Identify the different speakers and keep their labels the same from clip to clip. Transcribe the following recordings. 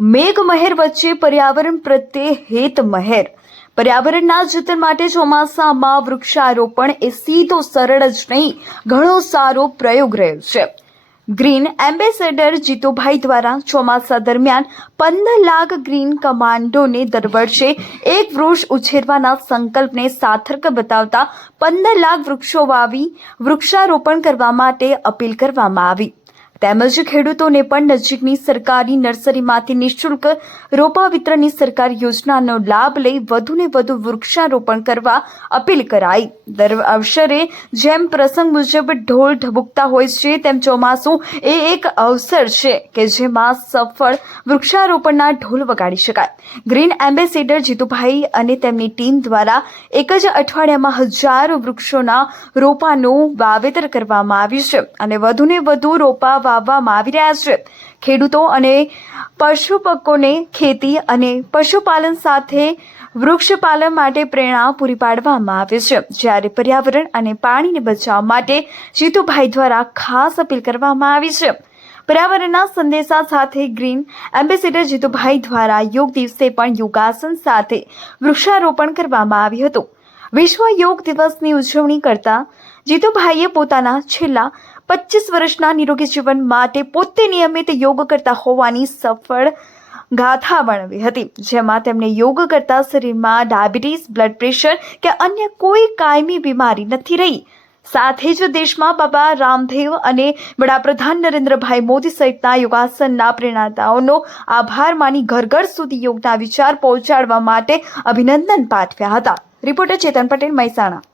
Speaker 1: મેઘમહેર વચ્ચે પર્યાવરણ પ્રત્યે હેત મહેર પર્યાવરણના જતન માટે ચોમાસામાં વૃક્ષારોપણ એ સીધો સરળ જ નહીં, ઘણો સારો પ્રયોગ રહ્યો છે. ગ્રીન એમ્બેસેડર જીતુભાઈ દ્વારા ચોમાસા દરમિયાન પંદર લાખ ગ્રીન કમાન્ડોને દર વર્ષે એક વૃક્ષ ઉછેરવાના સંકલ્પને સાર્થક બતાવતા પંદર લાખ વૃક્ષો વાવી વૃક્ષારોપણ કરવા માટે અપીલ કરવામાં આવી. તેમજ ખેડૂતોને પણ નજીકની સરકારી નર્સરીમાંથી નિઃશુલ્ક રોપા વિતરણની સરકારી યોજનાનો લાભ લઈ વધુને વધુ વૃક્ષારોપણ કરવા અપીલ કરાઈ. દર અવસરે જેમ પ્રસંગ મુજબ ઢોલ ઢબુકતા હોય છે, તેમ ચોમાસું એ એક અવસર છે કે જેમાં સફળ વૃક્ષારોપણના ઢોલ વગાડી શકાય. ગ્રીન એમ્બેસેડર જીતુભાઈ અને તેમની ટીમ દ્વારા એક જ અઠવાડિયામાં હજારો વૃક્ષોના રોપાનું વાવેતર કરવામાં આવ્યું છે અને વધુને વધુ રોપા વાવવામાં આવી રહ્યા છે. ખેડૂતો અને પશુપકોને ખેતી અને પશુપાલન સાથે વૃક્ષપાલન માટે પ્રેરણા પૂરી પાડવામાં આવે છે. જ્યારે પર્યાવરણ અને પાણીને બચાવવા માટે જીતુભાઈ દ્વારા ખાસ અપીલ કરવામાં આવી છે. પર્યાવરણના સંદેશા સાથે ગ્રીન એમ્બેસેડર જીતુભાઈ દ્વારા યોગ દિવસે પણ યોગાસન સાથે વૃક્ષારોપણ કરવામાં આવ્યું હતું. વિશ્વ યોગ દિવસની ઉજવણી કરતા જીતુભાઈએ પોતાના છેલ્લા પચીસ વર્ષના નિરોગી જીવન માટે પોતે નિયમિત યોગ કરતા હોવાની સફળ ગાથા વર્ણવી હતી, જેમાં તેમણે યોગ કરતા શરીરમાં ડાયાબિટીસ, બ્લડ પ્રેશર કે અન્ય કોઈ કાયમી બીમારી નથી રહી. સાથે જ દેશમાં બાબા રામદેવ અને વડાપ્રધાન નરેન્દ્રભાઈ મોદી સહિતના યોગાસનના પ્રેરણાદાઓનો આભાર માની ઘર ઘર સુધી યોગના વિચાર પહોંચાડવા માટે અભિનંદન પાઠવ્યા હતા. રિપોર્ટર ચેતન પટેલ, મહેસાણા.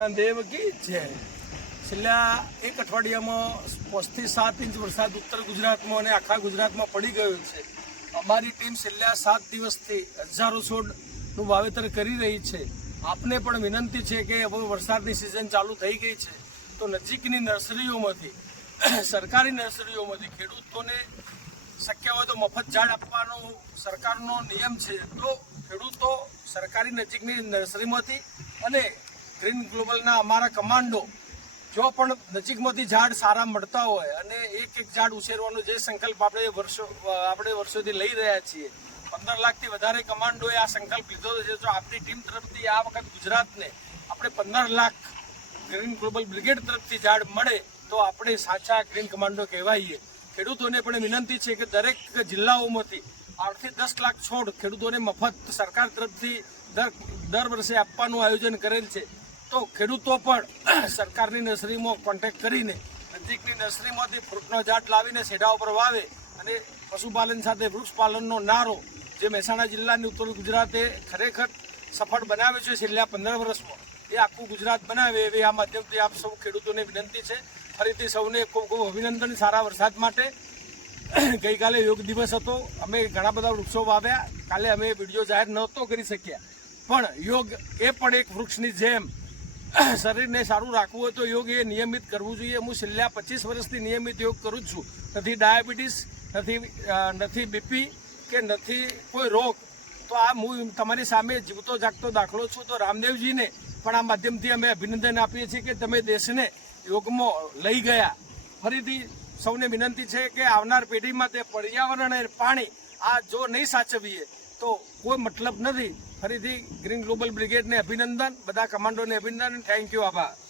Speaker 2: દેવ કી જય. છેલ્લા એક અઠવાડિયામાં પાંચથી સાત ઇંચ વરસાદ ઉત્તર ગુજરાતમાં અને આખા ગુજરાતમાં પડી ગયો છે. અમારી ટીમ છેલ્લા સાત દિવસથી હજારો છોડનું વાવેતર કરી રહી છે. આપને પણ વિનંતી છે કે હવે વરસાદની સિઝન ચાલુ થઈ ગઈ છે, તો નજીકની નર્સરીઓમાંથી, સરકારી નર્સરીઓમાંથી ખેડૂતોને શક્ય હોય તો મફત ઝાડ આપવાનો સરકારનો નિયમ છે. તો ખેડૂતો સરકારી નજીકની નર્સરીમાંથી અને ગ્રીન ગ્લોબલના અમારા કમાન્ડો જો પણ નજીકમાંથી ઝાડ સારા મળતા હોય અને એક એક ઝાડ ઉછેરવાનો જે સંકલ્પ આપણે વર્ષો, આપણે વર્ષોથી લઈ રહ્યા છીએ, પંદર લાખથી વધારે કમાન્ડોએ આ સંકલ્પ લીધો છે. તો આપણી ટીમ તરફથી આ વખત ગુજરાતને આપણે પંદર લાખ ગ્રીન ગ્લોબલ બ્રિગેડ તરફથી ઝાડ મળે, તો આપણે સાચા ગ્રીન કમાન્ડો કહેવાઈએ. ખેડૂતોને પણ વિનંતી છે કે દરેક જિલ્લાઓમાંથી આઠથી દસ લાખ છોડ ખેડૂતોને મફત સરકાર તરફથી દર દર વર્ષે આપવાનું આયોજન કરેલ છે. તો ખેડૂતો પણ સરકારની નર્સરીમાં કોન્ટેક્ટ કરીને નજીકની નર્સરીમાંથી ફ્રૂટનો ઝાડ લાવીને સેઢા ઉપર વાવે અને પશુપાલન સાથે વૃક્ષપાલનનો નારો જે મહેસાણા જિલ્લાની ઉત્તર ગુજરાતે ખરેખર સફળ બનાવ્યો છે છેલ્લા પંદર વર્ષમાં, એ આખું ગુજરાત બનાવે એવી આ માધ્યમથી આપ સૌ ખેડૂતોને વિનંતી છે. ફરીથી સૌને ખૂબ ખૂબ અભિનંદન સારા વરસાદ માટે. ગઈકાલે યોગ દિવસ હતો, અમે ઘણા બધા વૃક્ષો વાવ્યા. કાલે અમે વીડિયો જાહેર નહોતો કરી શક્યા. પણ યોગ એ પણ એક વૃક્ષની જેમ શરીરને સારું રાખવું હોય તો યોગ એ નિયમિત કરવું જોઈએ. હું છેલ્લા પચીસ વર્ષથી નિયમિત યોગ કરું જ છું. નથી ડાયાબિટીસ, નથી નથી બીપી કે નથી કોઈ રોગ, તો આ હું તમારી સામે જીવતો જાગતો દાખલો છું. તો રામદેવજીને પણ આ માધ્યમથી અમે અભિનંદન આપીએ છીએ કે તમે દેશને યોગમાં લઈ ગયા. ફરીથી સૌને વિનંતી છે કે આવનાર પેઢીમાં તે પર્યાવરણ અને પાણી આ જો નહીં સાચવીએ, તો કોઈ મતલબ નથી. ફરીથી ગ્રીન ગ્લોબલ બ્રિગેડને અભિનંદન. બધા કમાન્ડોને અભિનંદન. થેન્ક યુ આભાર.